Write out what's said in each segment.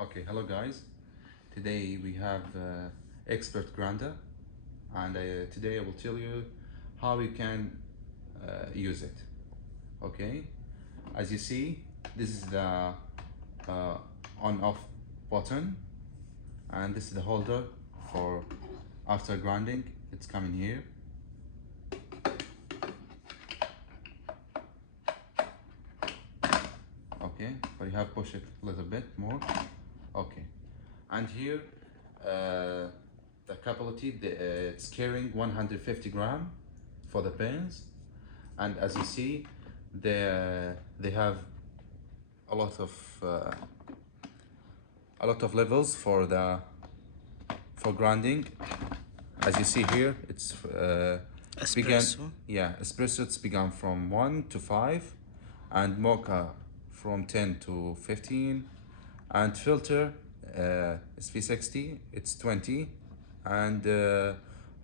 Okay, hello guys. Today we have Xpert grinder, and today I will tell you how you can use it. Okay, as you see, this is the on-off button, and this is the holder for after grinding. It's coming here. Okay, but you have to push it a little bit more. Okay, and here the capacity, it's carrying 150 gram for the pens, and as you see, they have a lot of levels for grinding. As you see here, it's Espresso. espresso. It's begun from 1 to 5, and mocha from 10 to 15, and filter is V60, it's 20, and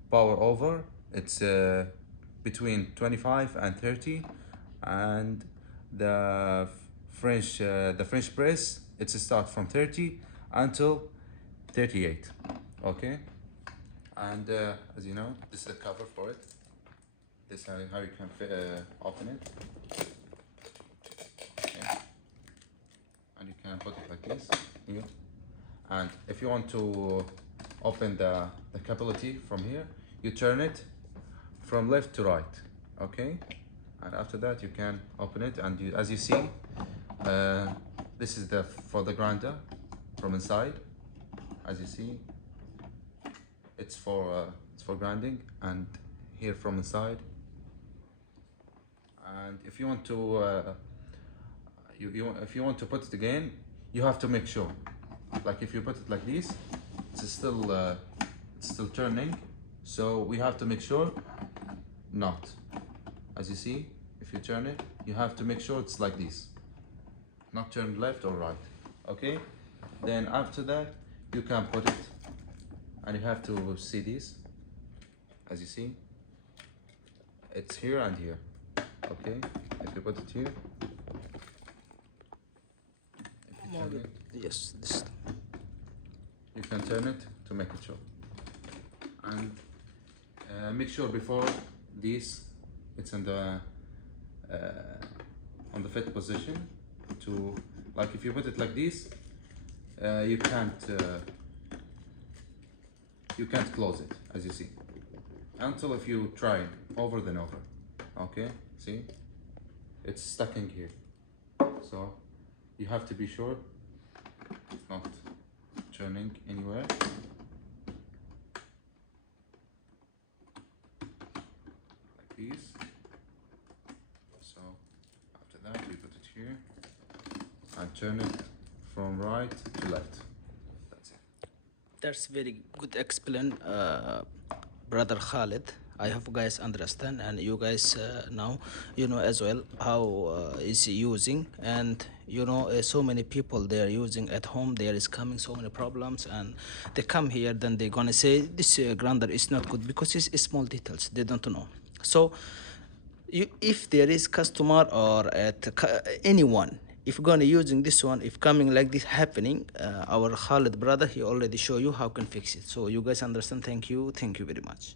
power over, it's between 25 and 30, and the French press, it's a start from 30 until 38. Okay, and as you know, this is the cover for it. This is how you can open it. And you can put it like this here. And if you want to open the capability from here, you turn it from left to right. Okay, and after that you can open it, and as you see, this is for the grinder from inside. As you see, it's for grinding, and here from inside. And if you want to if you want to put it again, you have to make sure, like if you put it like this, it's still turning, so we have to make sure not. As you see, if you turn it, you have to make sure it's like this, not turn left or right. Okay, then after that you can put it, and you have to see this. As you see, it's here and here. Okay, if you put it here, Yes, this. you can turn it to make it show, and make sure before this it's in the on the fit position. To, like, if you put it like this, you can't close it, as you see, until if you try it over and over. Okay, see, it's stuck in here, so you have to be sure it's not turning anywhere. Like this. So after that we put it here and turn it from right to left. That's it. That's very good explain, brother Khalid. I hope guys understand, and you guys now you know as well how is using, and so many people they are using at home. There is coming so many problems, and they come here, then they're gonna say this grinder is not good because it's small details they don't know. So if there is customer or anyone, if gonna using this one, if coming like this happening, our Khalid brother, he already show you how can fix it. So you guys understand. Thank you very much.